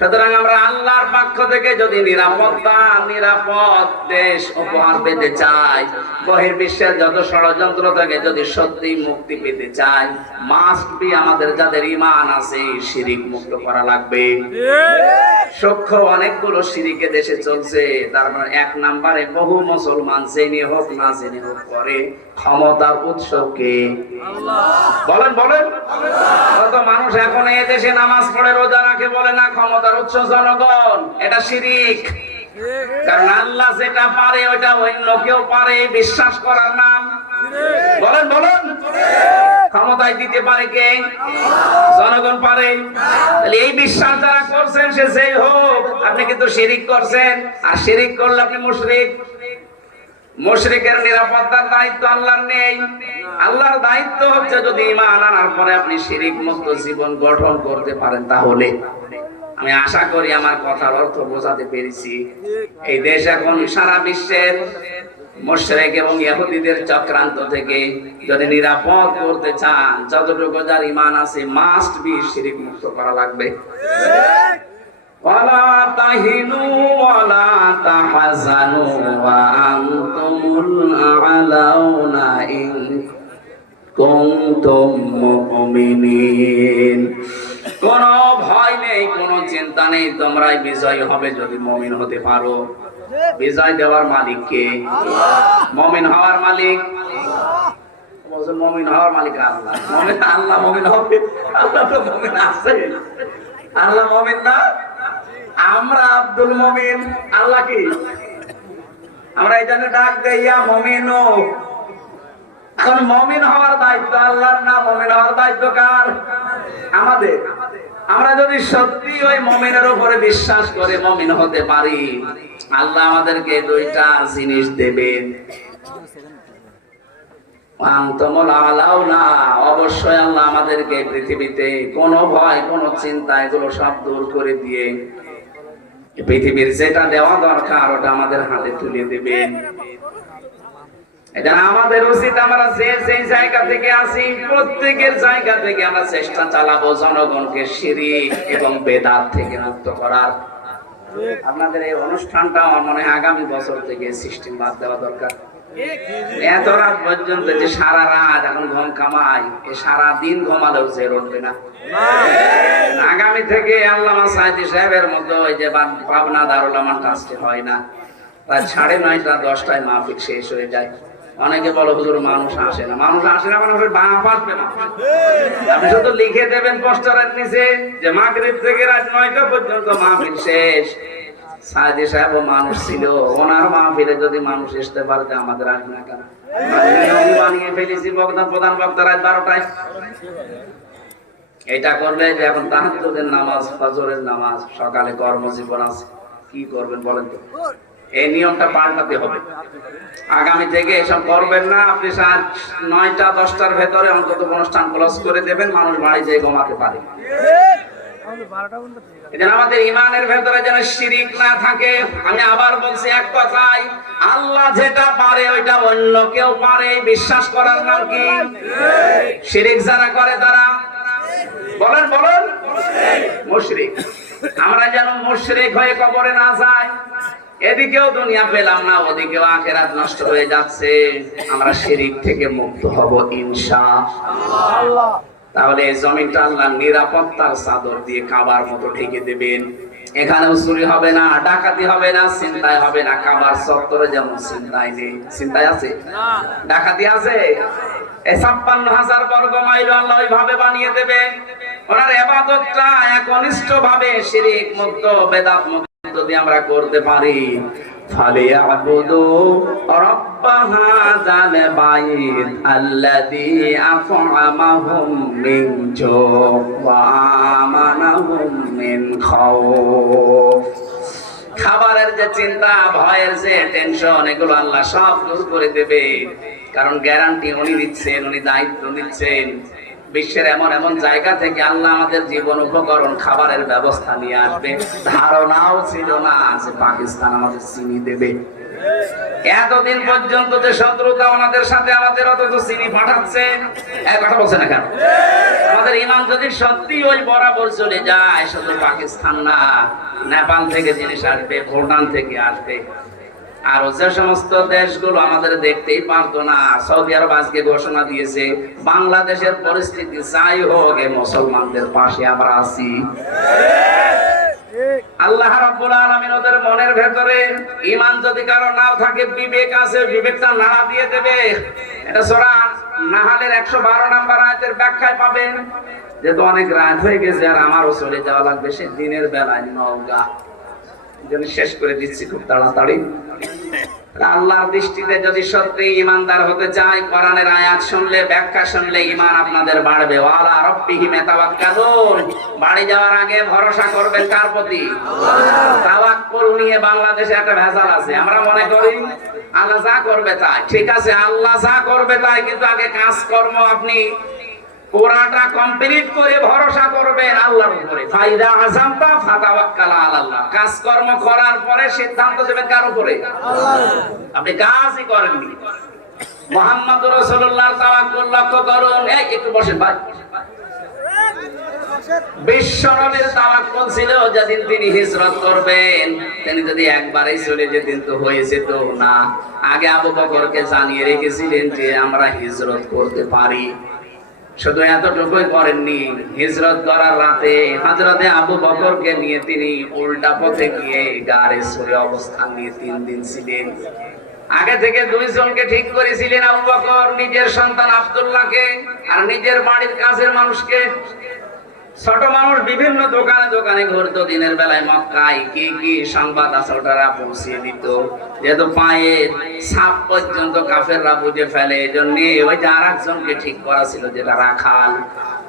সুতরাং আমরা আল্লাহর পক্ষ থেকে যদি নিরাপত্তা, নিরাপদ দেশ উপহার পেতে চাই, বহির্বিশ্বের যত ষড়যন্ত্র থেকে, যদি সত্যি মুক্তি পেতে চাই মাস্ট বি আমাদের যাদের ইমান আছে, শিরিক মুক্ত করা লাগবে। সূক্ষ্ম অনেকগুলো সিরিকে দেশে চলছে, তার মানে এক নাম্বারে বহু মুসলমান জেনে হোক না জেনে হোক করে, ক্ষমতার উৎস কে বলেন বলেন। কত মানুষ এখন এই দেশে নামাজ পড়ে, রোজা রাখে, বলে না ক্ষমতার উৎস জনগণ, এটা শিরিক। কারণ আল্লাহ যেটা পারে, ওইটা অন্য কেউ পারে, বিশ্বাস করার নাম। বলেন বলেন। ক্ষমতায় দিতে পারে কে? জনগণ পারে। এই বিশ্বাস যারা করছেন, সে যেই হোক, আপনি কিন্তু শিরিক করছেন। আর শিরিক করলে আপনি মুশরিক। মুশরিকের নিরাপত্তার দায়িত্ব আল্লাহর নেই। আল্লাহর দায়িত্ব হচ্ছে যদি ইমান আনার পরে আপনি শিরিক মুক্ত জীবন গঠন করতে পারেন তাহলে। আমি আশা করি আমার কথার অর্থ বোঝাতে পেরেছি। এই দেশ এখন সারা বিশ্বের মোশরেক এবং ইহুদিদের চক্রান্ত থেকে যদি নিরাপদ করতে চান, যতটুকু যার ইমান আছে মাস্ট বি শিরিক মুক্ত করা লাগবে। ওয়ালা তাহিনু ওয়ালা তাহাজানু ওয়া আনতুমুল আলাউনা ইন কুনতুম মুমিনিন। কোন ভয় নেই, কোন চিন্তা নেই, তোমরাই বিজয় হবে যদি মমিন হতে পারো। বিজয় দেওয়ার মালিক কে? মমিন হওয়ার মালিক? মমিন হওয়ার ডাক মমিন। এখন মমিন হওয়ার দায়িত্ব না? মমিন হওয়ার দায়িত্ব কার? আমাদের, আমরা যদি সত্যি ওই মমিনের উপরে বিশ্বাস করে মমিন হতে পারি, আল্লাহ আমাদেরকে দুইটা জিনিস দেবেন। অবশ্যই আল্লাহ আমাদেরকে পৃথিবীতে কোনো ভয়, কোনো চিন্তা, এগুলো সব দূর করে দিয়ে পৃথিবীর যেটা দেওয়া দরকার, ওটা আমাদের হাতে তুলে দেবেন। আমাদের উচিত, আমরা যে সেই জায়গা থেকে আসি প্রত্যেকের জায়গা থেকে আমরা চেষ্টা চালাবো জনগণকে সিঁড়ি এবং বেদাত থেকে মুক্ত করার। আপনাদের এই অনুষ্ঠানটা আমার মনে হয় আগামী বছর থেকে সিস্টেম বাদ দেওয়া দরকার। এত রাত পর্যন্ত যে সারা রাত এখন ঘুম কামাই, এ সারা দিন ঘুমালেও যে উঠবে না। আগামী থেকে আল্লামা সাইদি সাহেবের মতো ওই যে পাবনা দারুল আমার ট্রাস্টে হয় না। প্রায় সাড়ে নয়টা, দশটায় মাহফিল শেষ হয়ে যায়। অনেকে বলো, হুজুর, মানুষ আসে না। মানুষ আসে না মানে বাপ আসবে না। আপনি শুধু লিখে দেবেন পোস্টারের নিচে যে মাগরিব থেকে রাত নয়টা পর্যন্ত মাহফিল শেষ। সাইদি সাহেব মানুষ ছিল। ওনার মাহফিলে যদি মানুষ আসতে পারতে আমাদের আসবে না কেন? এটা করলে যে এখন নামাজ, ফজরের নামাজ, সকালে কর্মজীবন আছে। কি করবেন বলেন তো? এই নিয়মটা পাল্টাতে হবে। আগামী থেকে এসব করবেন না, আপনি নয়টা, দশটার ভেতরে অন্তত অনুষ্ঠান ক্লোজ করে দেবেন, মানুষ বাড়ি যেয়ে ঘুমাতে পারে। আমাদের ইমানের ভেতরে যেন শিরিক না থাকে, আমি আবার বলছি এক কথাই আল্লাহ যেটা পারে ওইটা অন্য কেউ পারে, বিশ্বাস করার নাম কি? শিরিক যারা করে তারা? বলেন বলেন। মুশরিক। আমরা যেন মুশরিক হয়ে কবরে না যাই। এদিকেও দুনিয়া পেলাম না ওদিকেও আখেরাত নষ্ট হয়ে যাচ্ছে। আমরা শিরিক থেকে মুক্ত হব ইনশা তাহলে এই জমিটা আল্লাহ নিরাপত্তার চাদর দিয়ে কাবার মতো ঢেকে দেবেন। এখানেও চুরি হবে না ডাকাতি হবে না চিন্তায় হবে না। কাবার চত্বরে যেমন চিন্তায় নেই। চিন্তায় আছে? ডাকাতি আছে? এই ছাপ্পান্ন হাজার বর্গ মাইল আল্লাহ ওইভাবে বানিয়ে দেবে ওনার এবাদতটা একনিষ্ঠ ভাবে শিরিক মুক্ত বেদাত মুক্ত যদি আমরা করতে পারি فليعبدوا رب هذا البيت الذي أطعمهم من جوع وآمنهم من خوف খাবারের যে চিন্তা ভয়ের যে টেনশন এগুলো আল্লাহ সব দূর করে দেবে কারণ গ্যারান্টি উনি দিচ্ছেন উনি দায়িত্ব নিচ্ছেন বিশ্বের এমন এমন জায়গা থেকে আল্লাহ আমাদের জীবন উপকরণ, খাবারের ব্যবস্থা নিয়ে আসবে। ধারণাও ছিল না যে পাকিস্তান আমাদের চিনি দেবে। এতদিন পর্যন্ত যে শত্রুতা ওনাদের সাথে আমাদের অত চিনি পাঠাচ্ছে কথা বলছে না কেন? আমাদের ইমান যদি সত্যি ওই বরাবর চলে যায়, শুধু পাকিস্তান না, নেপাল থেকে জিনিস আসবে, ভুটান থেকে আসবে। আর যে সমস্ত দেশগুলো আমাদের দেখতেই পারতো না, সৌদি আরব আজকে ঘোষণা দিয়েছে, বাংলাদেশের পরিস্থিতি যাই হোক মুসলমানদের পাশে আমরা আছি। আল্লাহ রাব্বুল আলামিন ওদের মনের ভেতরে ঈমান যদি কারও থাকে, বিবেক আছে, বিবেকটা নাড়া দিয়ে দেবে। এটা সূরা নাহালের 112 নাম্বার আয়াতের ব্যাখ্যায় পাবেন। যেহেতু অনেক রাত হয়ে গেছে আর আমারও চলে যাওয়া লাগবে, সে দিনের বেলায় নওগা। জন্য শেষ করে দিচ্ছি, খুব তাড়াতাড়ি। আল্লাহর দৃষ্টিতে যদি সত্যি ইমানদার হতে চাই কোরআনের আয়াত শুনলে, ব্যাখ্যা শুনলে ইমান আপনাদের বাড়বে। ওয়ালা রব্বিহি মেতাওয়াক্কালুন। বাড়ি যাওয়ার আগে ভরসা করবেন কার প্রতি? তাওয়াক্কুল নিয়ে বাংলাদেশে একটা ভেজাল আছে। আমরা মনে করি, আল্লাহ যা করবে তাই। ঠিক আছে, আল্লাহ যা করবে তাই, কিন্তু আগে কাজকর্ম আপনি পুরাটা কমপ্লিট করে ভরসা করবেন আল্লাহর উপরে। ফাইদা আযামতা ফাতাওয়াক্কাল আলাল্লাহ। কাজকর্ম করার পরে সিদ্ধান্ত দেবেন কার উপরে? আপনি কাজই করেননি। মুহাম্মদ রাসূলুল্লাহর তাওয়াক্কুল লক্ষ্য করুন। এই একটু বসেন ভাই। বিশ্বনবীর তাওয়াক্কুল ছিল যেদিন তিনি হিজরত করবেন। তিনি যদি একবারই চলে যেতেন তো হয়ে যেত না। আগে আবু বকরকে জানিয়ে রেখেছিলেন যে আমরা হিজরত করতে পারি। শুধু এতটুকুই করেননি, হিজরত করার রাতে হজরতে আবু বকরকে নিয়ে তিনি উল্টা পথে গিয়ে গাড়ে সরে অবস্থান নিয়ে তিন দিন ছিলেন। আগে থেকে দুইজনকে ঠিক করেছিলেন আবু বকর, নিজের সন্তান আব্দুল্লাহকে আর নিজের বাড়ির কাছের মানুষকে। ছোট মানুষ বিভিন্ন দোকানে দোকানে ঘুরতো, দিনের বেলায় মক্কায় কি কি সংবাদ আছে ওটারা পৌঁছিয়ে দিত। যেহেতু পায়ে সাপ পর্যন্ত কাফেররা বুঝে ফেলে এই জন্য ওই যে আর একজনকে ঠিক করা ছিল যেটা রাখাল।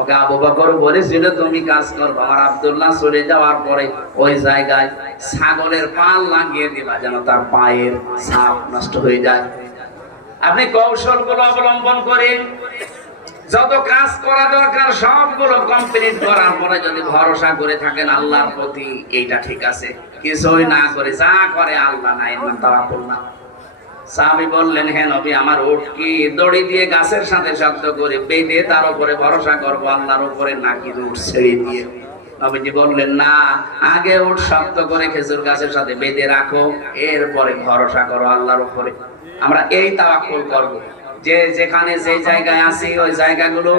ওকে আবু বকর বলেছিল, তুমি কাজ করব আমার আব্দুল্লাহ চলে যাওয়ার পরে ওই জায়গায় ছাগলের পাল লাগিয়ে দিবা যেন তার পায়ের সাপ নষ্ট হয়ে যায়। আপনি কৌশলগুলো অবলম্বন করে যত কাজ করা দরকার, সবগুলো কমপ্লিট করার পরে যদি ভরসা করে থাকেন, আল্লাহর প্রতি এইটা ঠিক আছে। কিছুই না করে, যা করে আল্লাহ না তাওয়াক্কুল না। সাহাবী বললেন হ্যাঁ নবী, আমার উট কি দড়ি দিয়ে গাছের সাথে শব্দ করে বেঁধে তার উপরে ভরসা করব, আল্লাহর উপরে নাকি উঠ ছেড়ে দিয়ে। নবীজি বললেন, না, আগে উঠ শব্দ করে খেজুর গাছের সাথে বেঁধে রাখো, এরপরে ভরসা করো আল্লাহর উপরে। আমরা এই তাওয়াক্কুল করব। যে যেখানে যে জায়গায় আছি, ওই জায়গাগুলো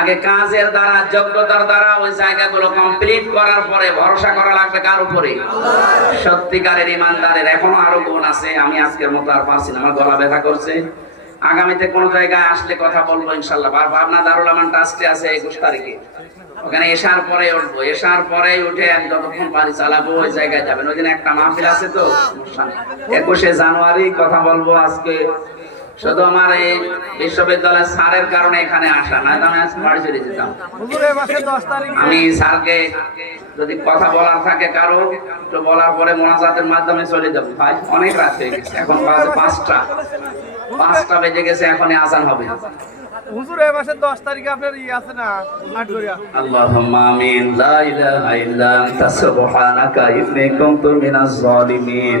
আগে কাজের দ্বারা, যোগ্যতার দ্বারা ওই জায়গাগুলো কমপ্লিট করার পরে ভরসা করা লাগবে কার উপরে? সত্যিকারের ইমানদারের এখনও আরও গুণ আছে, আমি আজকের মতো আর পারছি না, আমার গলা ব্যথা করছে। আগামীতে কোন জায়গায় আসলে কথা বলব ইনশাল্লাহ পাবনা দারুল আমান ট্রাস্টে আছে একুশ তারিখে। ওখানে এসার পরে উঠবো, এসার পরে উঠে আমি যতক্ষণ পারি চালাবো, ওই জায়গায় যাবেন। ওই একটা মাহফিল আছে তো? একুশে জানুয়ারি কথা বলব আজকে। শুধু আমার এই বিশ্ববিদ্যালয়ের স্যারের কারণে এখানে আসা না আমি আজকে বাড়ি চলে যেতাম। আমি স্যারকে যদি কথা বলার থাকে কারও তো বলার পরে মোনাজাতের মাধ্যমে চলে যাব। ভাই অনেক রাত হয়ে গেছে এখন বাজে পাঁচটা। পাঁচটা বেজে গেছে এখনই আজান হবে। হুজুর এই মাসের দশ তারিখে আপনার ই আছে না আটগড়িয়া আল্লাহুম্মা আমিন লা ইলাহা ইল্লা আনতা সুবহানাকা ইন্নী কুনতু মিনাজ জালিমিন